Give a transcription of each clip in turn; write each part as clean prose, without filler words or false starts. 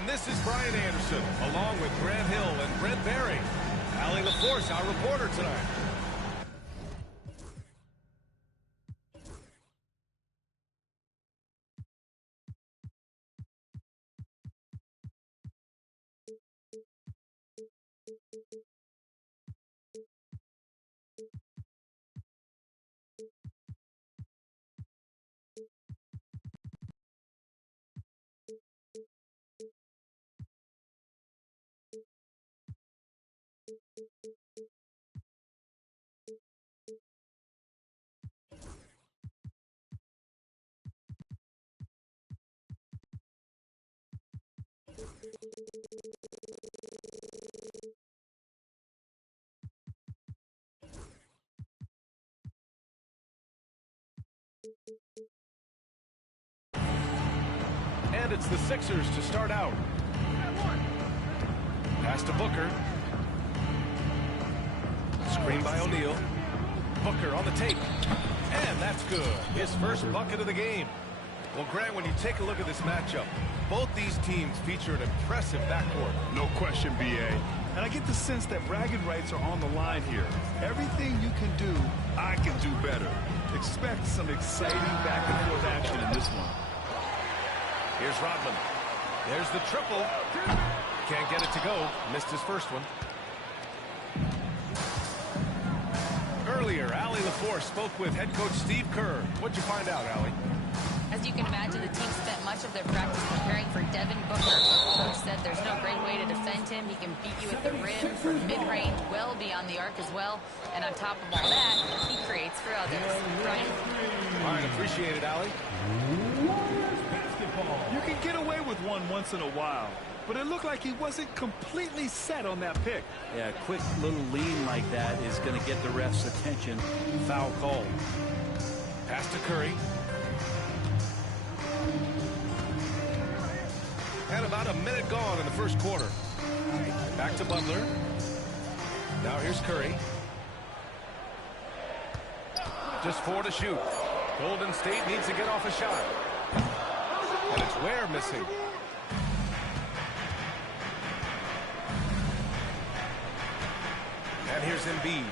And this is Brian Anderson, along with Grant Hill and Brent Barry. Allie LaForce, our reporter tonight. And it's the Sixers to start out. Pass to Booker. Screen by O'Neal. Booker on the tape. And that's good. His first bucket of the game. Well, Grant, when you take a look at this matchup, both these teams feature an impressive backcourt. No question, B.A. And I get the sense that bragging rights are on the line here. Everything you can do, I can do better. Expect some exciting back-and-forth action in this one. Here's Rodman. There's the triple. Can't get it to go. Missed his first one. Earlier, Allie LaForce spoke with head coach Steve Kerr. What'd you find out, Allie? As you can imagine, the team spent much of their practice preparing for Devin Booker. Coach said there's no great way to defend him. He can beat you at the rim, from mid-range, well beyond the arc as well. And on top of all that, he creates for others. Brian? All right, appreciate it, Allie. You can get away with one once in a while, but it looked like he wasn't completely set on that pick. Yeah, a quick little lean like that is going to get the ref's attention. Foul call. Pass to Curry. And about a minute gone in the first quarter. Back to Butler. Now here's Curry. Just 4 to shoot. Golden State needs to get off a shot. And it's Ware missing. And here's Embiid.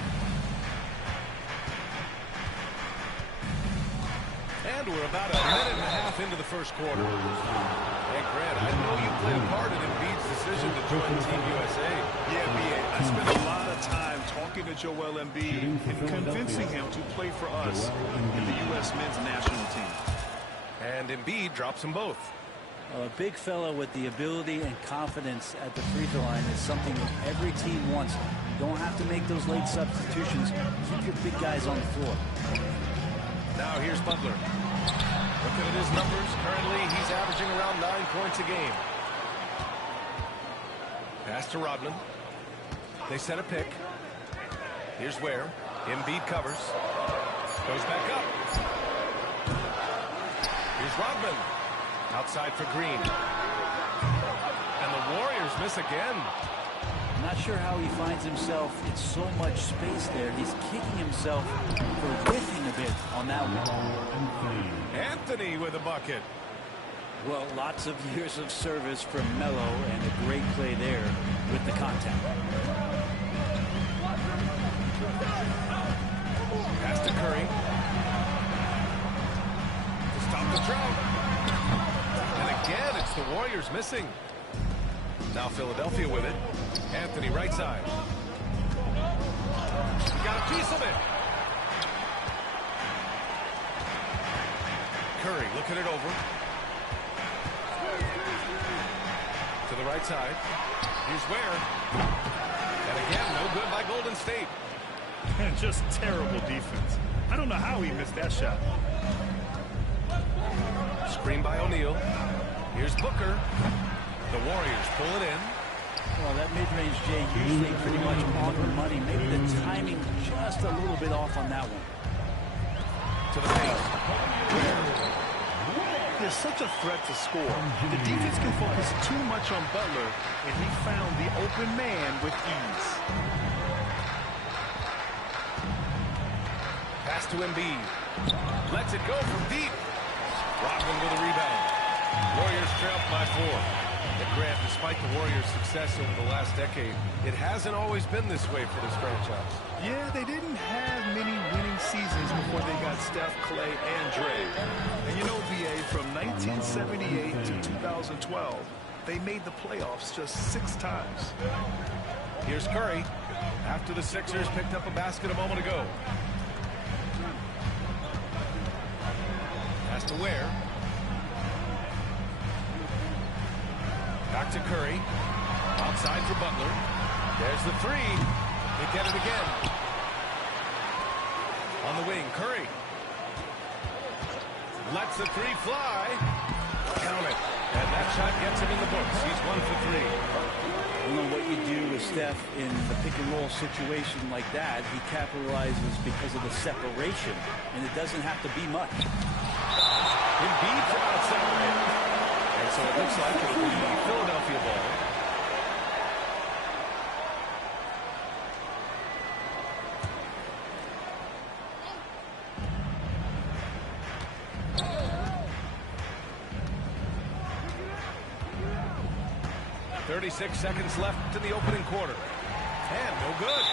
And we're about a minute and a half into the first quarter. And Grant, I know you played a part in Embiid's decision to join Team USA. Yeah, B.A. I spent a lot of time talking to Joel Embiid and convincing him to play for us in the U.S. men's national team. And Embiid drops them both. A big fella with the ability and confidence at the free throw line is something that every team wants. You don't have to make those late substitutions. Keep your big guys on the floor. Now here's Butler. Looking at his numbers, currently he's averaging around 9 points a game. Pass to Rodman. They set a pick. Here's Ware. Embiid covers. Goes back up. Here's Rodman. Outside for Green. And the Warriors miss again. I'm not sure how he finds himself in so much space there. He's kicking himself for whiffing a bit on that one. Anthony with a bucket. Well, lots of years of service from Melo and a great play there with the contact. Pass to Curry. To stop the drought. And again, it's the Warriors missing. Now Philadelphia with it. Anthony right side. He got a piece of it. Curry looking it over. To the right side. Here's Ware. And again, no good by Golden State. Just terrible defense. I don't know how he missed that shot. Screen by O'Neal. Here's Booker. The Warriors pull it in. Well, that mid-range, Jay, usually pretty much on the money. Maybe the timing just a little bit off on that one. To the paint. There's such a threat to score. The defense can focus too much on Butler, and he found the open man with ease. Pass to Embiid. Lets it go from deep. Rodman with a rebound. Warriors trail by 4. And Grant, despite the Warriors' success over the last decade, it hasn't always been this way for this franchise. Yeah, they didn't have many winning seasons before they got Steph, Clay, and Dre. And you know, VA, from 1978 to 2012, they made the playoffs just 6 times. Here's Curry. After the Sixers picked up a basket a moment ago. Pass to Ware. Back to Curry. Outside for Butler. There's the 3. They get it again. On the wing, Curry. Lets the 3 fly. Count it. And that shot gets him in the books. He's 1 for 3. I don't know what you do with Steph in the pick-and-roll situation like that. He capitalizes because of the separation, and it doesn't have to be much. Embiid from outside. And so it looks like it'll be Philadelphia ball. .36 seconds left in the opening quarter. And no good.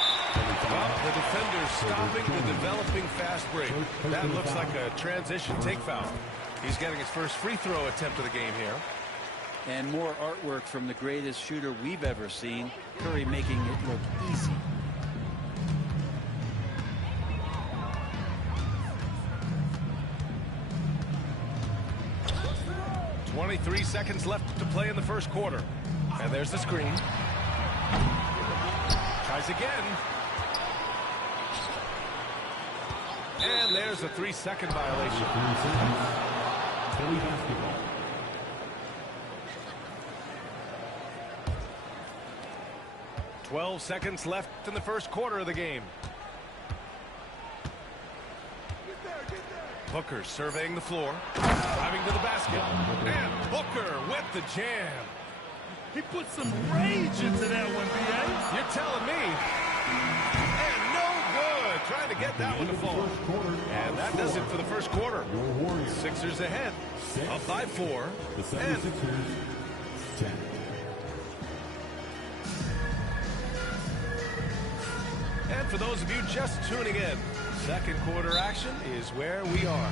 Well, the defender's stopping the developing fast break. That looks like a transition take foul. He's getting his first free throw attempt of the game here. And more artwork from the greatest shooter we've ever seen. Curry making it look easy. 23 seconds left to play in the first quarter. And there's the screen. Tries again. And there's a 3-second violation. 12 seconds left in the first quarter of the game. Booker surveying the floor, driving to the basket, and Booker with the jam. He put some rage into that one, B.A. You're telling me. And no good. Trying to get that one to fall. And that does it for the first quarter. Sixers ahead, up by 4. And for those of you just tuning in, second quarter action is where we are.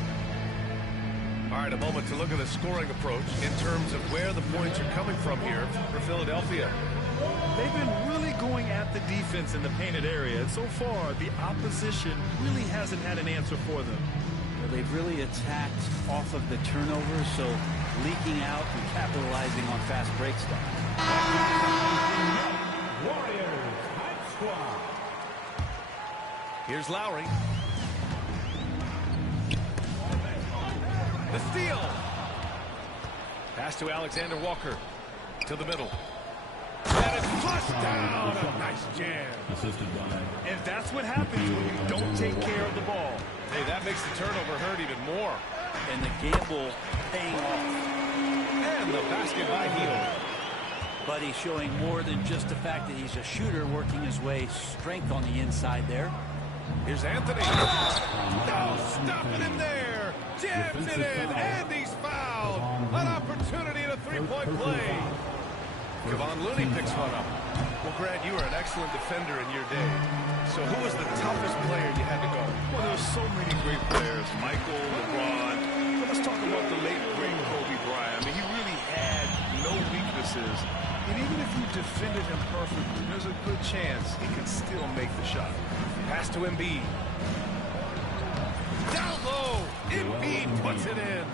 All right, a moment to look at the scoring approach in terms of where the points are coming from here for Philadelphia. They've been really going at the defense in the painted area, and so far the opposition really hasn't had an answer for them. Well, they've really attacked off of the turnovers, so leaking out and capitalizing on fast break stuff. Warriors Hype Squad. Here's Lowry. The steal. Pass to Alexander Walker. To the middle. And it's flushed down. A nice jam. And that's what happens when you don't take care of the ball. Hey, that makes the turnover hurt even more. And the gamble paying off. And the basket by Hield. But he's showing more than just the fact that he's a shooter, working his way strength on the inside there. Here's Anthony. No, stopping him there. Jams it in, and he's fouled. An opportunity at a three-point play. Kevon Looney picks one up. Well, Grant, you were an excellent defender in your day. So who was the toughest player you had to guard? Well, there's so many great players. Michael, LeBron. But let's talk about the late, great Kobe Bryant. I mean, he really had no weaknesses. And even if you defended him perfectly, there's a good chance he can still make the shot. Pass to Embiid. Down low. Embiid puts it in.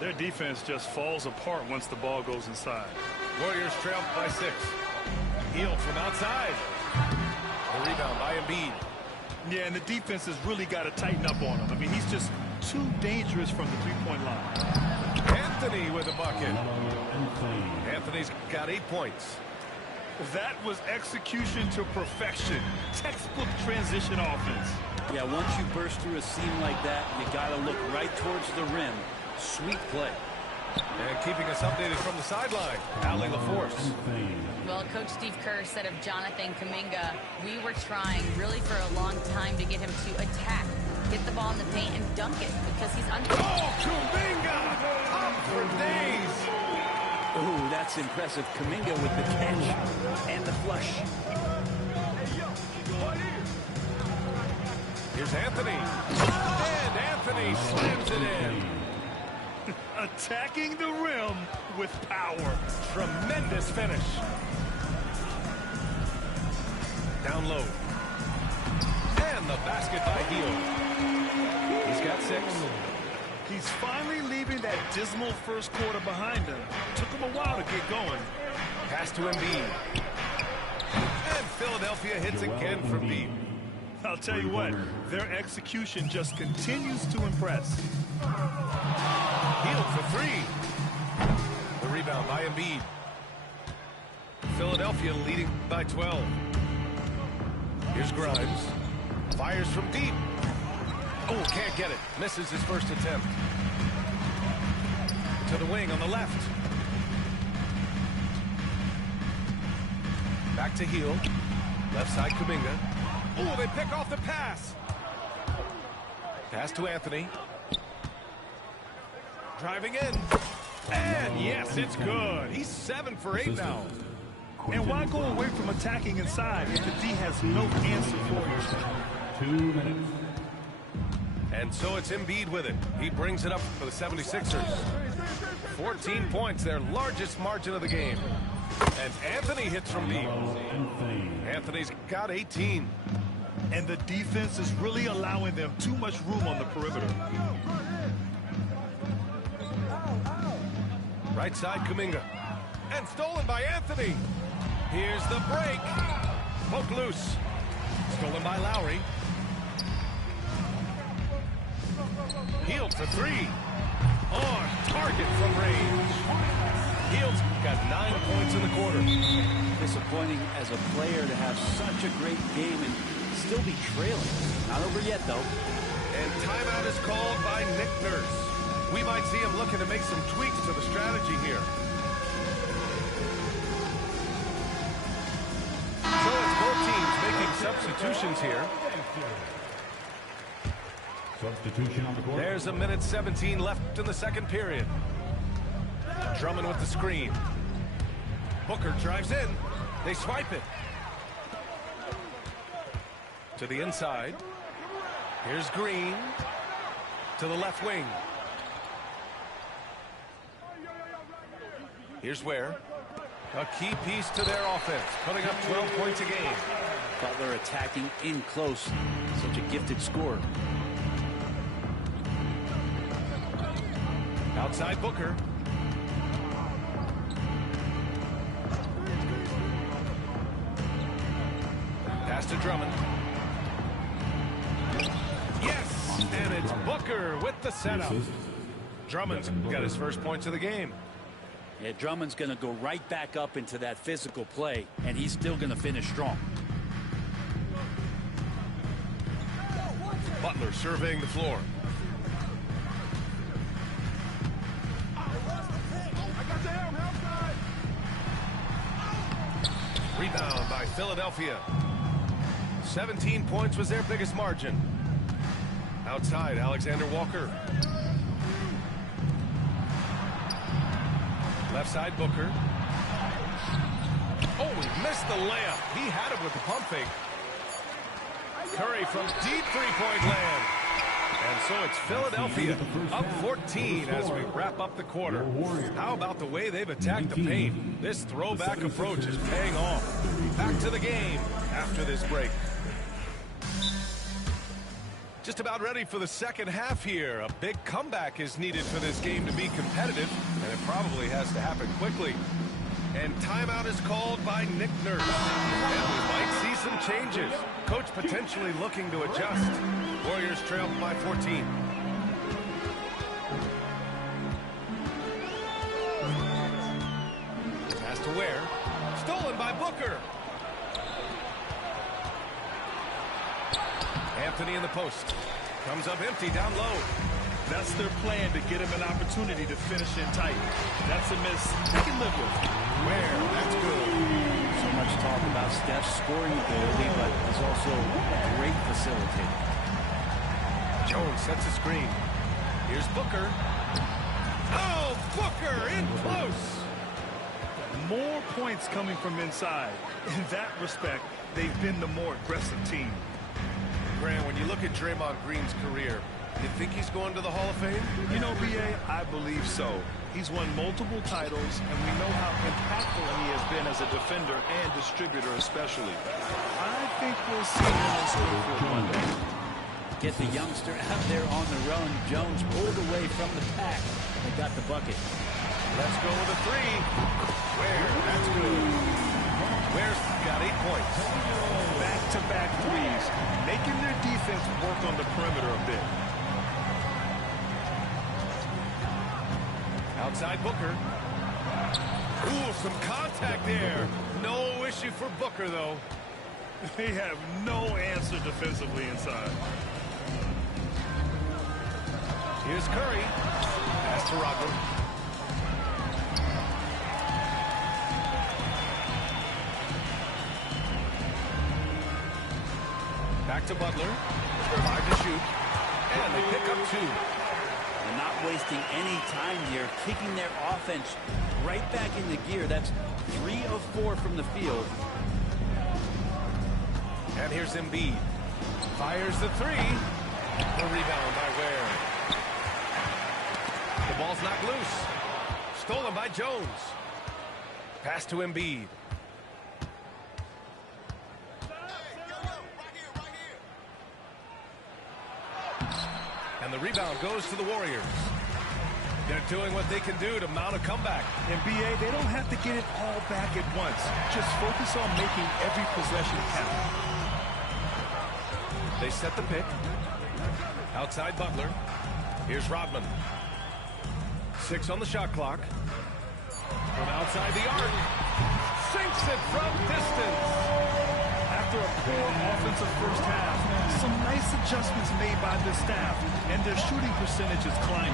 Their defense just falls apart once the ball goes inside. Warriors trail by 6. Hield from outside. The rebound by Embiid. Yeah, and the defense has really got to tighten up on him. I mean, he's just too dangerous from the three-point line. Anthony with a bucket. Anthony's got 8 points. That was execution to perfection. Textbook transition offense. Yeah, once you burst through a seam like that, you got to look right towards the rim. Sweet play. And keeping us updated from the sideline, Allie LaForce. Well, Coach Steve Kerr said of Jonathan Kuminga, we were trying really for a long time to get him to attack, get the ball in the paint, and dunk it because he's unbelievable. Oh, Kuminga! Up for days! Ooh, that's impressive. Kuminga with the catch and the flush. Here's Anthony. And Anthony slams it in. Attacking the rim with power. Tremendous finish. Down low. And the basket by Hield. He's got 6. He's finally leaving that dismal first quarter behind him. Took him a while to get going. Pass to Embiid. And Philadelphia hits again from deep. I'll tell you what, their execution just continues to impress. Hield for 3. The rebound by Embiid. Philadelphia leading by 12. Here's Grimes. Fires from deep. Oh, can't get it. Misses his first attempt. To the wing on the left. Back to Hield. Left side Kuminga. Oh, they pick off the pass. Pass to Anthony. Driving in. And yes, it's good. He's 7 for 8 now. And why go away from attacking inside if the D has no answer for you? 2 minutes. And so it's Embiid with it. He brings it up for the 76ers. 14 points, their largest margin of the game. And Anthony hits from deep. Anthony's got 18. And the defense is really allowing them too much room on the perimeter. Right side, Kuminga. And stolen by Anthony. Here's the break. Poke loose. Stolen by Lowry. Hield for three. On target from range. Hield's got 9 points in the quarter. Disappointing as a player to have such a great game and still be trailing. Not over yet, though. And timeout is called by Nick Nurse. We might see him looking to make some tweaks to the strategy here. So it's both teams making substitutions here. Substitution on the court. There's a minute 17 left in the second period. Drummond with the screen. Booker drives in. They swipe it. To the inside. Here's Green. To the left wing. Here's Ware. A key piece to their offense, putting up 12 points a game. Butler attacking in close. Such a gifted scorer. Outside Booker. Pass to Drummond. Yes! And it's Booker with the setup. Drummond's got his first points of the game. Yeah, Drummond's going to go right back up into that physical play, and he's still going to finish strong. Butler surveying the floor. Rebound by Philadelphia. 17 points was their biggest margin. Outside, Alexander Walker. Left side, Booker. Oh, he missed the layup. He had it with the pump fake. Curry from deep three-point land. And so it's Philadelphia up 14 as we wrap up the quarter. How about the way they've attacked the paint? This throwback approach is paying off. Back to the game after this break. Just about ready for the second half here. A big comeback is needed for this game to be competitive, and it probably has to happen quickly. And timeout is called by Nick Nurse. And we might see some changes. Coach potentially looking to adjust. Warriors trail by 14. Pass to Ware. Stolen by Booker. Anthony in the post. Comes up empty down low. That's their plan, to get him an opportunity to finish in tight. That's a miss they can live with. Ware, that's good. So much talk about Steph's scoring ability, but he's also a great facilitator. Jones sets a screen. Here's Booker. Oh, Booker in close. More points coming from inside. In that respect, they've been the more aggressive team. Grant, when you look at Draymond Green's career, you think he's going to the Hall of Fame? You know, B.A., I believe so. He's won multiple titles, and we know how impactful he has been as a defender and distributor especially. I think we'll see him in Springfield one day. Get the youngster out there on the run. Jones pulled away from the pack and got the bucket. Let's go with a three. Ware, that's good. Ware's got 8 points. Back-to-back threes, making their defense work on the perimeter a bit. Outside Booker. Ooh, some contact there. No issue for Booker, though. They have no answer defensively inside. Here's Curry. Pass to Rodman. Back to Butler. 5 to shoot. And they pick up 2. They're not wasting any time here, kicking their offense right back into gear. That's 3 of 4 from the field. And here's Embiid. Fires the 3. The rebound by Ware. The ball's knocked loose. Stolen by Jones. Pass to Embiid. And the rebound goes to the Warriors. They're doing what they can do to mount a comeback. And BA, they don't have to get it all back at once. Just focus on making every possession count. They set the pick. Outside Butler. Here's Rodman. 6 on the shot clock. From outside the arc. Sinks it from distance. After a poor offensive first half, some nice adjustments made by the staff, and their shooting percentage is climbing.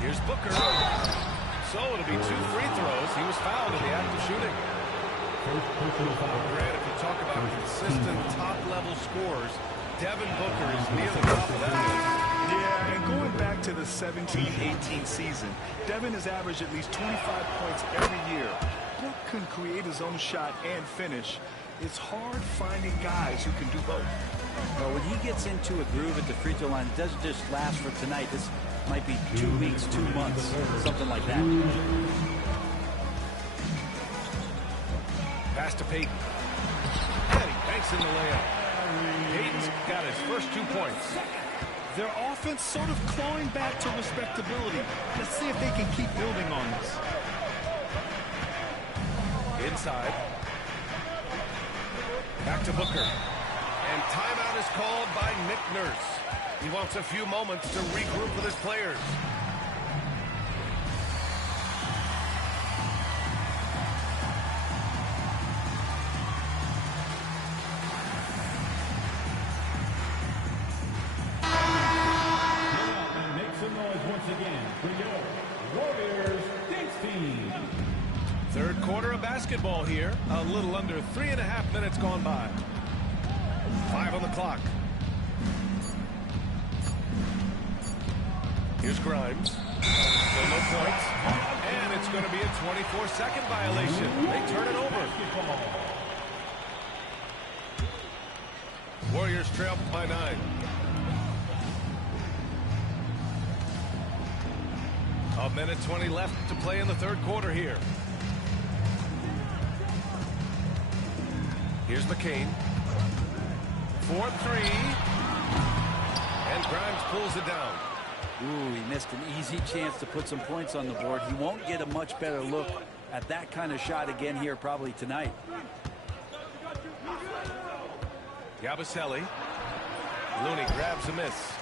Here's Booker. So it'll be 2 free throws. He was fouled in the act of shooting. Grant, if you talk about consistent top-level scores, Devin Booker is near the top of that list. Yeah, and going back to the 17-18 season, Devin has averaged at least 25 points every year. Book can create his own shot and finish. It's hard finding guys who can do both. Well, when he gets into a groove at the free throw line, it doesn't just last for tonight. This might be 2 weeks, 2 months, something like that. Pass to Payton. And he banks in the layup. Payton's got his first 2 points. Their offense sort of clawing back to respectability. Let's see if they can keep building on this. Inside. Back to Booker. And timeout is called by Nick Nurse. He wants a few moments to regroup with his players. Make some noise once again for your Warriors Dance Team. Third quarter of basketball here. A little under 3.5 minutes gone by. 5 on the clock. Here's Grimes. Still no points. And it's going to be a 24-second violation. They turn it over. Warriors trail by 9. A minute 20 left to play in the third quarter here. Here's McCain. 4-3. And Grimes pulls it down. Ooh, he missed an easy chance to put some points on the board. He won't get a much better look at that kind of shot again here probably tonight. Yabusele. Looney grabs a miss.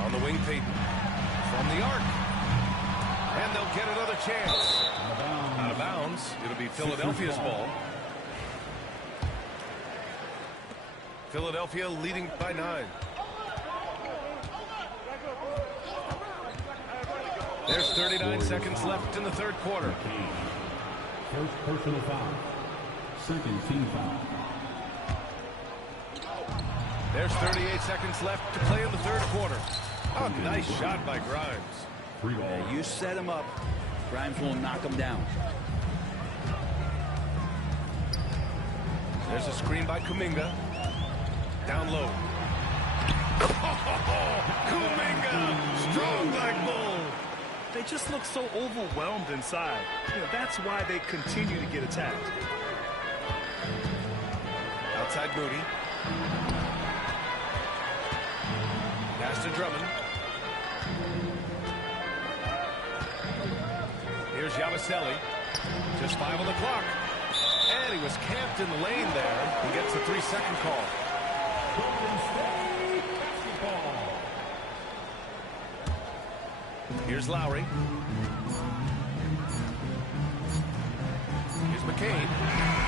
On the wing, Payton. From the arc. And they'll get another chance. Out of bounds. It'll be Philadelphia's ball. Philadelphia leading by 9. There's 39 seconds left in the third quarter. First personal foul. Second team foul. There's 38 seconds left to play in the third quarter. Oh, nice shot by Grimes. Yeah, you set him up. Grimes will knock him down. There's a screen by Kuminga. Down low. Kuminga! Strong like bull. They just look so overwhelmed inside. You know, that's why they continue to get attacked. Outside Moody. Pass to Drummond. Here's Yabusele. Just 5 on the clock. And he was camped in the lane there. He gets a 3-second call. Here's Lowry. Here's McCain.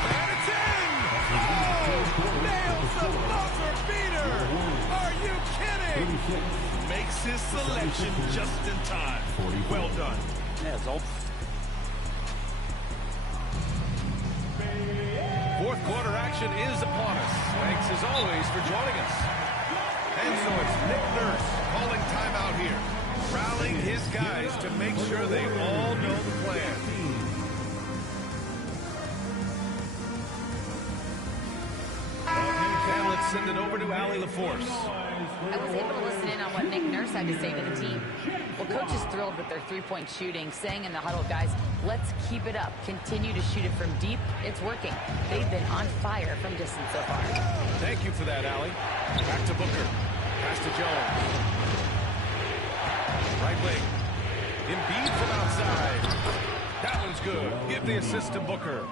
And it's in! Oh! Nails the buzzer beater! Are you kidding? Makes his selection just in time. Well done. Yeah, it's all. Fourth quarter action is upon us. Thanks as always for joining us. And so it's Nick Nurse calling timeout here. Rallying his guys to make sure they all know the plan. And let's send it over to Allie LaForce. I was able to listen in on what Nick Nurse had to say to the team. Well, coach is thrilled with their three-point shooting, saying in the huddle, guys, let's keep it up. Continue to shoot it from deep. It's working. They've been on fire from distance so far. Thank you for that, Allie. Back to Booker. Pass to Jones. Right wing. Embiid from outside. That one's good. Give the assist to Booker.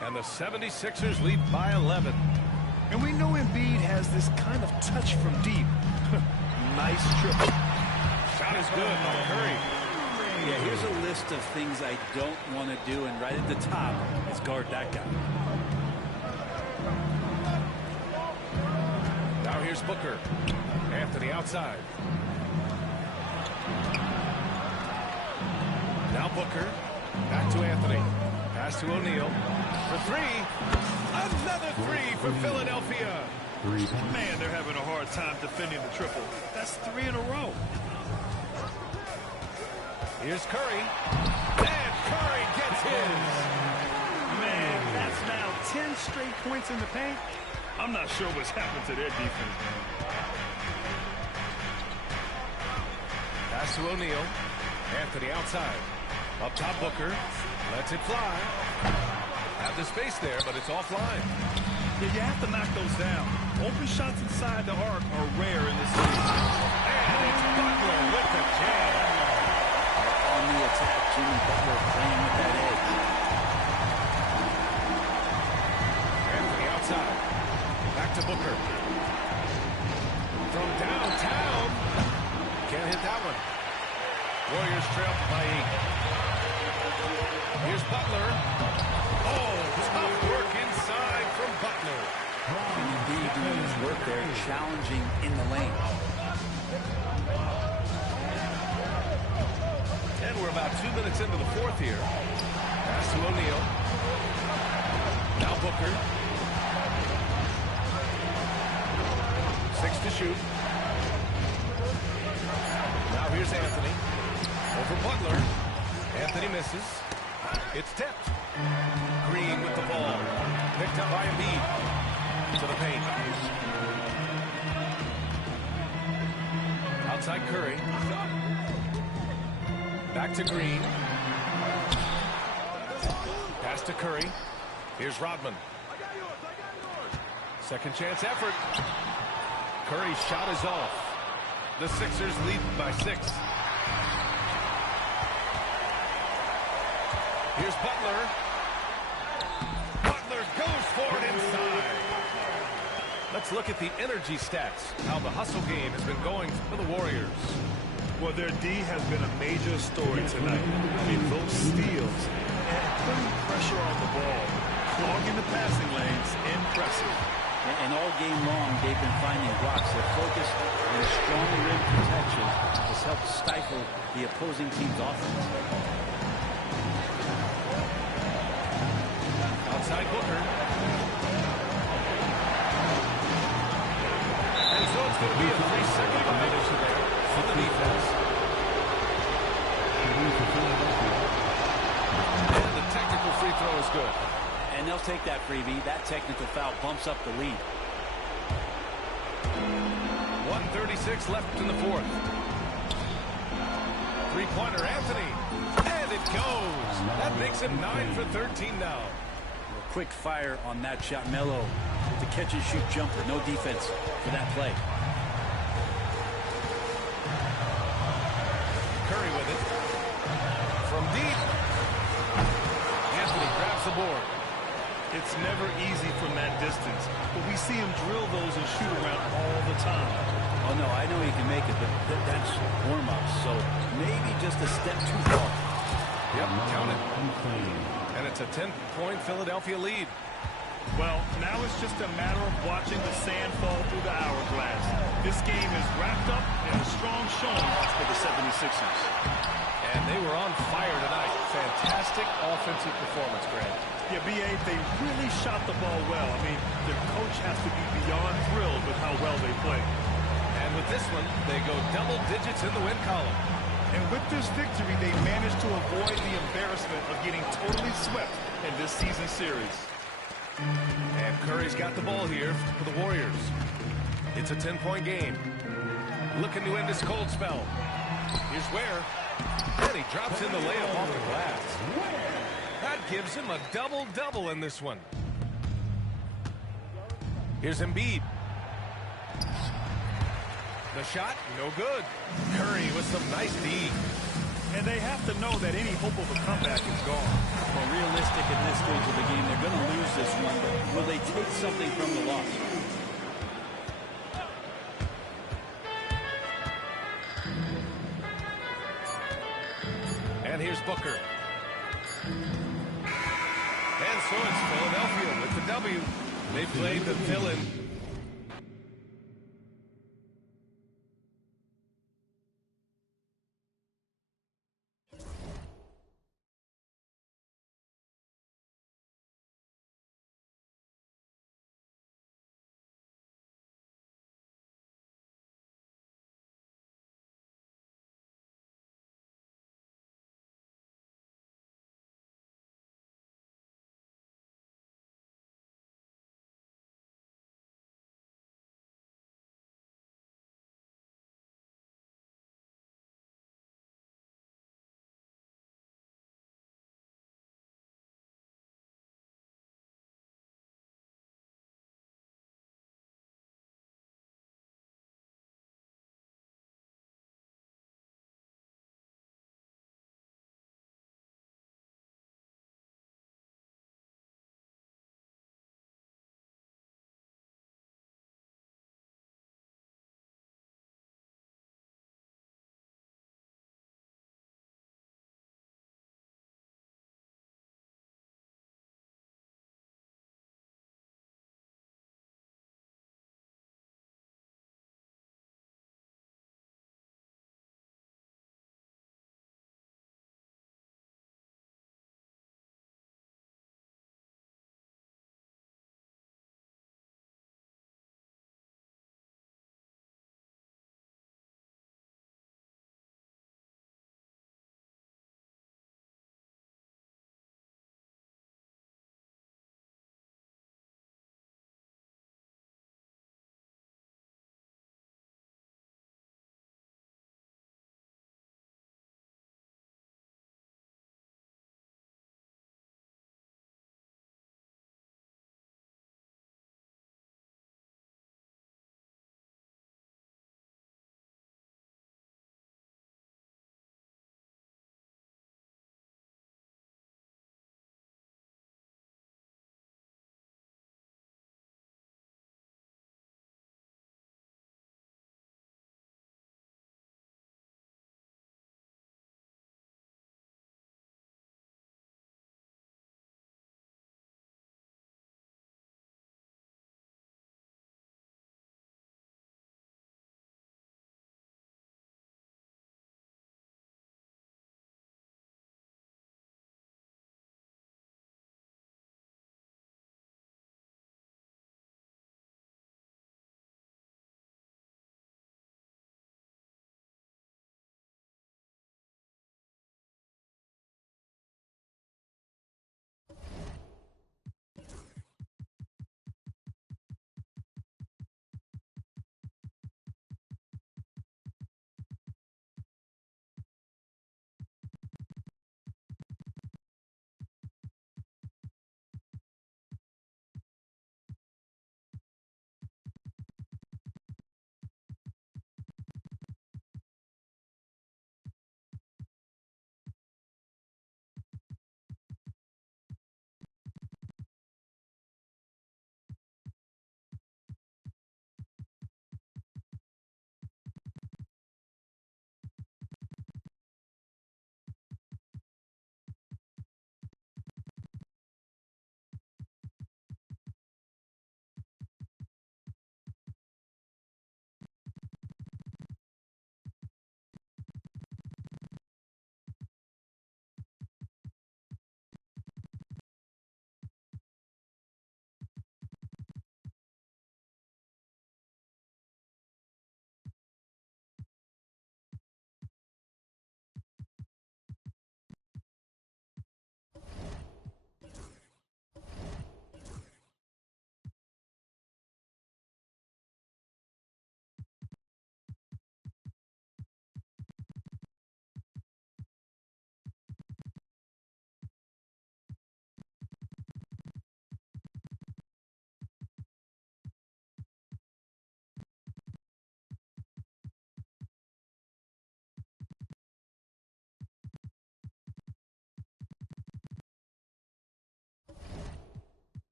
And the 76ers lead by 11. And we know Embiid has this kind of touch from deep. Nice triple. Shot is good by Curry. Yeah, here's a list of things I don't want to do, and right at the top is guard that guy. Now here's Booker. Anthony outside. Now Booker. Back to Anthony. Pass to O'Neal. For three. Another three for Philadelphia. Man, they're having a hard time defending the triple. That's 3 in a row. Here's Curry. And Curry gets his. Man, that's now 10 straight points in the paint. I'm not sure what's happened to their defense, man. Pass to O'Neal. Anthony outside. Up top Booker. Lets it fly. Have the space there, but it's offline. Yeah, you have to knock those down. Open shots inside the arc are rare in this league. And it's Butler with the jam. On the attack, Jimmy Butler playing with that edge. Anthony outside. Back to Booker. From downtown. Can't hit that one. Warriors trail by 8. Here's Butler. Oh, tough work inside from Butler. And Embiid doing his work there, challenging in the lane. And we're about 2 minutes into the fourth here. Pass to O'Neal. Now Booker. 6 to shoot. Now here's Anthony. Over Butler. Anthony misses. It's tipped. Green with the ball. Picked up by Embiid. To the paint. Outside Curry. Back to Green. Pass to Curry. Here's Rodman. Second chance effort. Curry's shot is off. The Sixers lead by 6. Here's Butler. Butler goes for it inside. Let's look at the energy stats. How the hustle game has been going for the Warriors. Well, their D has been a major story tonight. I mean, those steals and putting pressure on the ball, clogging the passing lanes, impressive. And all game long, they've been finding blocks. Their focus on strong rim protection has helped stifle the opposing team's offense. Outside Booker. And so it's going to be a 3-second violation there on the defense. And the technical free throw is good. And they'll take that freebie. That technical foul bumps up the lead. 1:36 left in the fourth. Three-pointer, Anthony. And it goes. That makes him 9 for 13 now. Quick fire on that shot. Melo with the catch-and-shoot jumper. No defense for that play. Curry with it. From deep. Anthony grabs the board. It's never easy from that distance, but we see him drill those and shoot around all the time. Oh, no, I know he can make it, but that's warm-up, so maybe just a step too far. Yep, count it. And it's a 10-point Philadelphia lead. Well, now it's just a matter of watching the sand fall through the hourglass. This game is wrapped up in a strong showing for the 76ers. And they were on fire tonight. Fantastic offensive performance, Grant. Yeah, B.A., they really shot the ball well. I mean, their coach has to be beyond thrilled with how well they play. And with this one, they go double digits in the win column. And with this victory, they managed to avoid the embarrassment of getting totally swept in this season series. And Curry's got the ball here for the Warriors. It's a 10-point game. Looking to end this cold spell. Here's Ware. And he drops in the layup off the glass. That gives him a double-double in this one. Here's Embiid. The shot, no good. Curry with some nice D. And they have to know that any hope of a comeback is gone. Well, realistic at this stage of the game, they're going to lose this one, but will they take something from the loss? And here's Booker. And so it's Philadelphia with the W. They played the villain